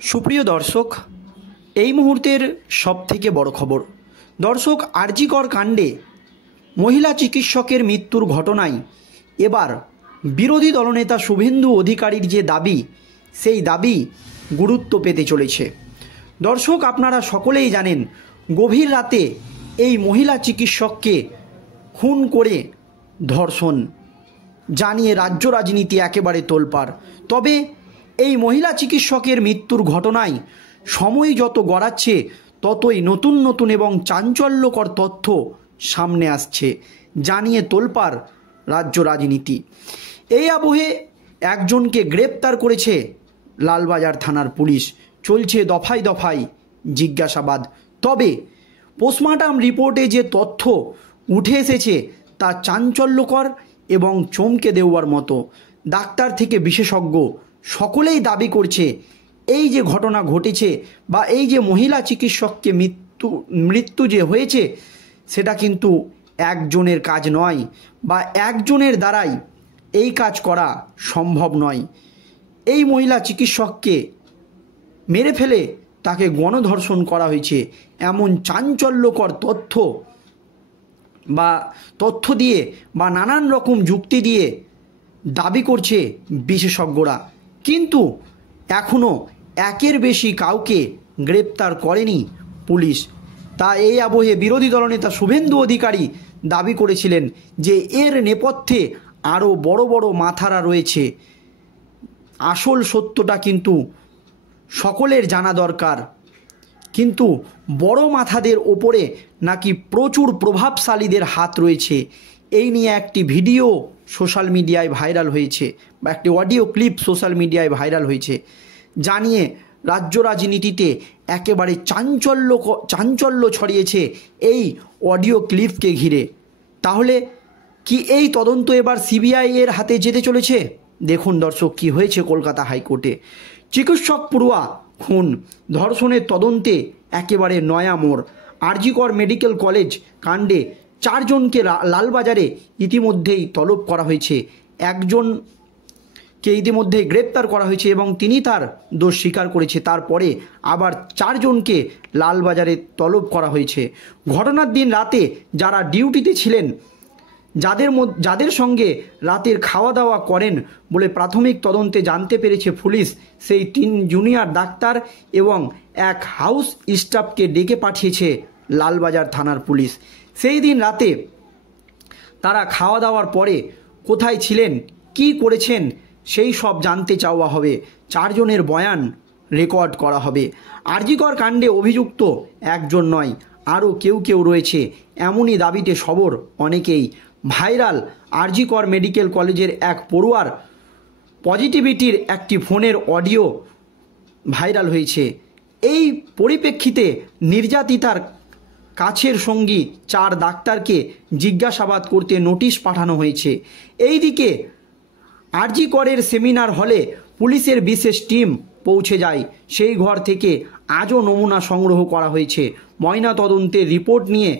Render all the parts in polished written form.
সুপ্রিয় দর্শক, এই মুহূর্তের সবথেকে বড় খবর। দর্শক, আর.জি. কর কাণ্ডে মহিলা চিকিৎসকের মৃত্যুর ঘটনায় এবার বিরোধী দলনেতা শুভেন্দু অধিকারীর যে দাবি, সেই দাবি গুরুত্ব পেতে চলেছে। দর্শক, আপনারা সকলেই জানেন, গভীর রাতে এই মহিলা চিকিৎসককে খুন করে ধর্ষণ জানিয়ে রাজ্য রাজনীতি একেবারে তোলপাড়। তবে এই মহিলা চিকিৎসকের মৃত্যুর ঘটনায় সময় যত গড়াচ্ছে ততই নতুন নতুন এবং চাঞ্চল্যকর তথ্য সামনে আসছে, জানিয়ে তোলপাড় রাজ্য রাজনীতি। এই আবহে একজনকে গ্রেপ্তার করেছে লালবাজার থানার পুলিশ। চলছে দফায় দফায় জিজ্ঞাসাবাদ। তবে পোস্টমর্টম রিপোর্টে যে তথ্য উঠে এসেছে তা চাঞ্চল্যকর এবং চমকে দেওয়ার মতো। ডাক্তার থেকে বিশেষজ্ঞ সকলেই দাবি করছে এই যে ঘটনা ঘটেছে বা এই যে মহিলা চিকিৎসককে মৃত্যু যে হয়েছে সেটা কিন্তু একজনের কাজ নয় বা একজনের দ্বারাই এই কাজ করা সম্ভব নয়। এই মহিলা চিকিৎসককে মেরে ফেলে তাকে গণধর্ষণ করা হয়েছে, এমন চাঞ্চল্যকর তথ্য দিয়ে বা নানান রকম যুক্তি দিয়ে দাবি করছে বিশেষজ্ঞরা। কিন্তু এখনও একের বেশি কাউকে গ্রেপ্তার করেনি পুলিশ। তা এই আবহে বিরোধী দলনেতা শুভেন্দু অধিকারী দাবি করেছিলেন যে এর নেপথ্যে আরও বড় বড় মাথারা রয়েছে। আসল সত্যটা কিন্তু সকলের জানা দরকার। কিন্তু বড় মাথাদের ওপরে নাকি প্রচুর প্রভাবশালীদের হাত রয়েছে। এই নিয়ে একটি ভিডিও সোশ্যাল মিডিয়ায় ভাইরাল হয়েছে বা একটি অডিও ক্লিপ সোশ্যাল মিডিয়ায় ভাইরাল হয়েছে, জানিয়ে রাজ্য রাজনীতিতে একেবারে চাঞ্চল্য ছড়িয়েছে এই অডিও ক্লিপকে ঘিরে। তাহলে কি এই তদন্ত এবার সিবিআই এর হাতে যেতে চলেছে? দেখুন দর্শক, কি হয়েছে কলকাতা হাইকোর্টে। চিকিৎসক পড়ুয়া খুন, ধর্ষণের তদন্তে একেবারে নয়া মোড়। আর.জি. কর মেডিকেল কলেজ কাণ্ডে 4 জনকে লালবাজারে ইতিমধ্যেই তলব করা হয়েছে। একজনকে ইতিমধ্যেই গ্রেপ্তার করা হয়েছে এবং তিনি তার দোষ স্বীকার করেছে। তারপরে আবার 4 জনকে লালবাজারে তলব করা হয়েছে। ঘটনার দিন রাতে যারা ডিউটিতে ছিলেন, যাদের সঙ্গে রাতের খাওয়া দাওয়া করেন বলে প্রাথমিক তদন্তে জানতে পেরেছে পুলিশ, সেই 3 জুনিয়র ডাক্তার এবং এক হাউস স্টাফকে ডেকে পাঠিয়েছে লালবাজার থানার পুলিশ। সেই দিন রাতে তারা খাওয়া দাওয়ার পরে কোথায় ছিলেন, কি করেছেন, সেই সব জানতে চাওয়া হবে। 4 জনের বয়ান রেকর্ড করা হবে। আর.জি. কর কাণ্ডে অভিযুক্ত একজন নয়, আরও কেউ রয়েছে, এমনই দাবিতে সবর অনেকেই। ভাইরাল আর.জি. কর মেডিকেল কলেজের এক পড়ুয়ার পজিটিভিটির একটি ফোনের অডিও ভাইরাল হয়েছে। এই পরিপ্রেক্ষিতে নির্যাতিতার কাছের সঙ্গী 4 ডাক্তারকে জিজ্ঞাসাবাদ করতে নোটিশ পাঠানো হয়েছে। এইদিকে আর.জি. করের সেমিনার হলে পুলিশের বিশেষ টিম পৌঁছে যায়। সেই ঘর থেকে আজও নমুনা সংগ্রহ করা হয়েছে। ময়না তদন্তের রিপোর্ট নিয়ে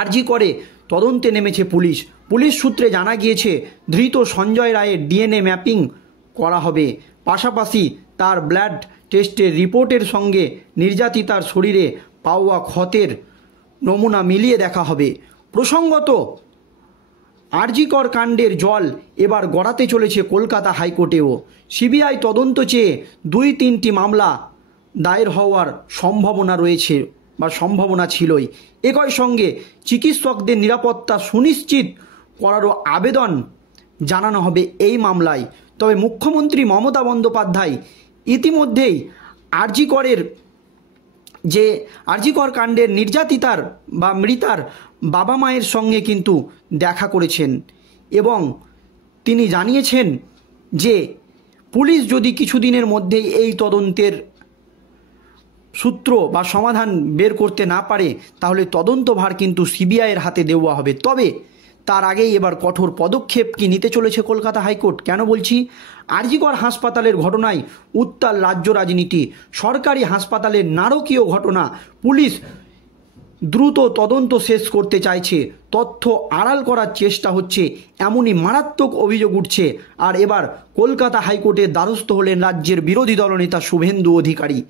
আর.জি. করে তদন্তে নেমেছে পুলিশ। পুলিশ সূত্রে জানা গিয়েছে ধৃত সঞ্জয় রায়ের ডিএনএ ম্যাপিং করা হবে। পাশাপাশি তার ব্লাড টেস্টের রিপোর্টের সঙ্গে নির্যাতিতার শরীরে পাওয়া ক্ষতের নমুনা মিলিয়ে দেখা হবে। প্রসঙ্গত, আর.জি. কর কাণ্ডের জল এবার গড়াতে চলেছে কলকাতা হাইকোর্টেও। সিবিআই তদন্ত চেয়ে 2-3টি মামলা দায়ের হওয়ার সম্ভাবনা রয়েছে বা সম্ভাবনা ছিলই। একই সঙ্গে চিকিৎসকদের নিরাপত্তা সুনিশ্চিত করারও আবেদন জানানো হবে এই মামলায়। তবে মুখ্যমন্ত্রী মমতা বন্দ্যোপাধ্যায় ইতিমধ্যেই আর.জি. কর কাণ্ডের নির্যাতিতার বা মৃতার বাবা মায়ের সঙ্গে কিন্তু দেখা করেছেন এবং তিনি জানিয়েছেন যে পুলিশ যদি কিছুদিনের মধ্যেই এই তদন্তের সূত্র বা সমাধান বের করতে না পারে তাহলে তদন্তভার কিন্তু সিবিআইয়ের হাতে দেওয়া হবে। তবে তার আগেই এবার কঠোর পদক্ষেপ কি নিতে চলেছে কলকাতা হাইকোর্ট? কেন বলছি? আর.জি. কর হাসপাতালের ঘটনায় উত্তাল রাজ্য রাজনীতি। সরকারি হাসপাতালের নারকীয় ঘটনা। পুলিশ দ্রুত তদন্ত শেষ করতে চাইছে, তথ্য আড়াল করার চেষ্টা হচ্ছে, এমনই মারাত্মক অভিযোগ উঠছে। আর এবার কলকাতা হাইকোর্টের দ্বারস্থ হলেন রাজ্যের বিরোধী দলনেতা শুভেন্দু অধিকারী।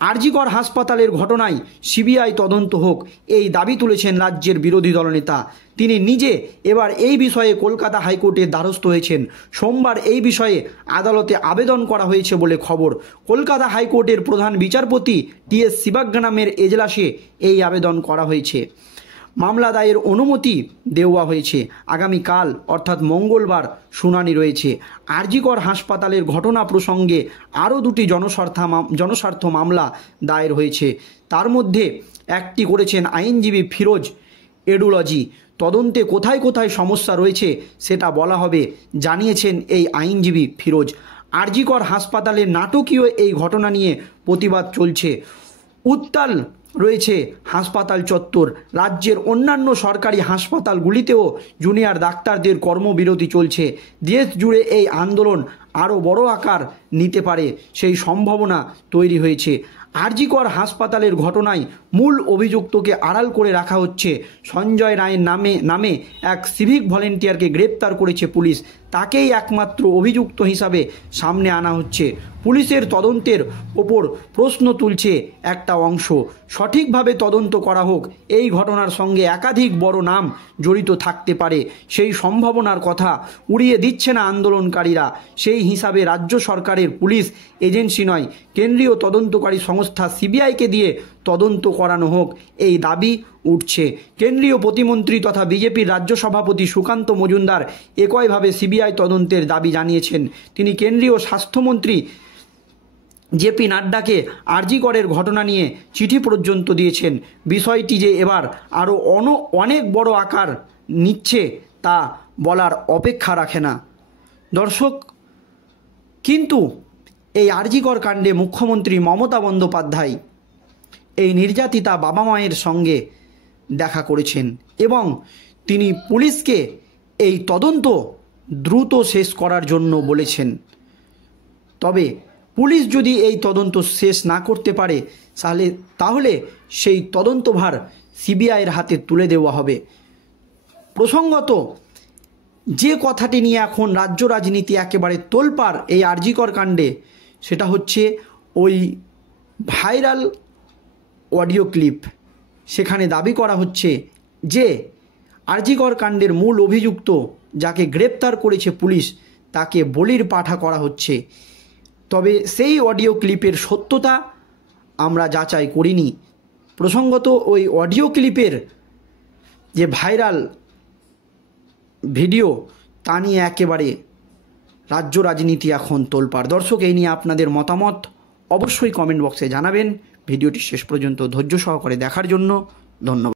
আর.জি. কর হাসপাতালের ঘটনায় সিবিআই তদন্ত হোক, এই দাবি তুলেছেন রাজ্যের বিরোধী দলনেতা। তিনি নিজে এবার এই বিষয়ে কলকাতা হাইকোর্টের দ্বারস্থ হয়েছেন। সোমবার এই বিষয়ে আদালতে আবেদন করা হয়েছে বলে খবর। কলকাতা হাইকোর্টের প্রধান বিচারপতি টি.এস. শিবাগ্গানামের এজলাসে এই আবেদন করা হয়েছে। মামলা দায়ের অনুমতি দেওয়া হয়েছে। আগামীকাল অর্থাৎ মঙ্গলবার শুনানি রয়েছে। আর.জি. কর হাসপাতালের ঘটনা প্রসঙ্গে আরও দুটি জনস্বার্থ মামলা দায়ের হয়েছে। তার মধ্যে একটি করেছেন আইনজীবী ফিরোজ এডুলজি। তদন্তে কোথায় কোথায় সমস্যা রয়েছে সেটা বলা হবে, জানিয়েছেন এই আইনজীবী ফিরোজ। আর.জি. কর হাসপাতালের নাটকীয় এই ঘটনা নিয়ে প্রতিবাদ চলছে। উত্তাল রয়েছে হাসপাতাল চত্বর। রাজ্যের অন্যান্য সরকারি হাসপাতালগুলিতেও জুনিয়র ডাক্তারদের কর্মবিরতি চলছে। দেশ জুড়ে এই আন্দোলন আরও বড় আকার নিতে পারে সেই সম্ভাবনা তৈরি হয়েছে। আর.জি. কর হাসপাতালের ঘটনায় মূল অভিযুক্তকে আড়াল করে রাখা হচ্ছে। সঞ্জয় রায়ের নামে এক সিভিক ভলেন্টিয়ারকে গ্রেপ্তার করেছে পুলিশ। তাকেই একমাত্র অভিযুক্ত হিসাবে সামনে আনা হচ্ছে। পুলিশের তদন্তের ওপর প্রশ্ন তুলছে একটা অংশ। সঠিকভাবে তদন্ত করা হোক। এই ঘটনার সঙ্গে একাধিক বড় নাম জড়িত থাকতে পারে, সেই সম্ভাবনার কথা উড়িয়ে দিচ্ছে না আন্দোলনকারীরা। সেই হিসাবে রাজ্য সরকারের পুলিশ এজেন্সি নয়, কেন্দ্রীয় তদন্তকারী সংস্থা সিবিআইকে দিয়ে তদন্ত করানো হোক, এই দাবি উঠছে। কেন্দ্রীয় প্রতিমন্ত্রী তথা বিজেপির রাজ্য সভাপতি সুকান্ত মজুমদার একইভাবে সিবিআই তদন্তের দাবি জানিয়েছেন। তিনি কেন্দ্রীয় স্বাস্থ্যমন্ত্রী জেপি নাড্ডাকে আর.জি. করের ঘটনা নিয়ে চিঠি পর্যন্ত দিয়েছেন। বিষয়টি যে এবার আরও অনেক বড় আকার নিচ্ছে তা বলার অপেক্ষা রাখে না। দর্শক, কিন্তু এই আর.জি. কর কাণ্ডে মুখ্যমন্ত্রী মমতা বন্দ্যোপাধ্যায় এই নির্যাতিতা বাবা মায়ের সঙ্গে দেখা করেছেন এবং তিনি পুলিশকে এই তদন্ত দ্রুত শেষ করার জন্য বলেছেন। তবে পুলিশ যদি এই তদন্ত শেষ না করতে পারে তাহলে সেই তদন্তভার সিবিআইয়ের হাতে তুলে দেওয়া হবে। প্রসঙ্গত, যে কথাটি নিয়ে এখন রাজ্য রাজনীতি একেবারে তোলপাড় এই আর.জি. কর কাণ্ডে, সেটা হচ্ছে ওই ভাইরাল অডিও ক্লিপ। সেখানে দাবি করা হচ্ছে যে আর.জি. কর কাণ্ডের মূল অভিযুক্ত যাকে গ্রেপ্তার করেছে পুলিশ, তাকে বলির পাঠা করা হচ্ছে। তবে সেই অডিও ক্লিপের সত্যতা আমরা যাচাই করিনি। প্রসঙ্গত, ওই অডিও ক্লিপের যে ভাইরাল ভিডিও, তা নিয়ে একেবারে রাজ্য রাজনীতি এখন তোলপাড়। দর্শক, এই নিয়ে আপনাদের মতামত অবশ্যই কমেন্ট বক্সে জানাবেন। ভিডিওটি শেষ পর্যন্ত ধৈর্য সহকারে দেখার জন্য ধন্যবাদ।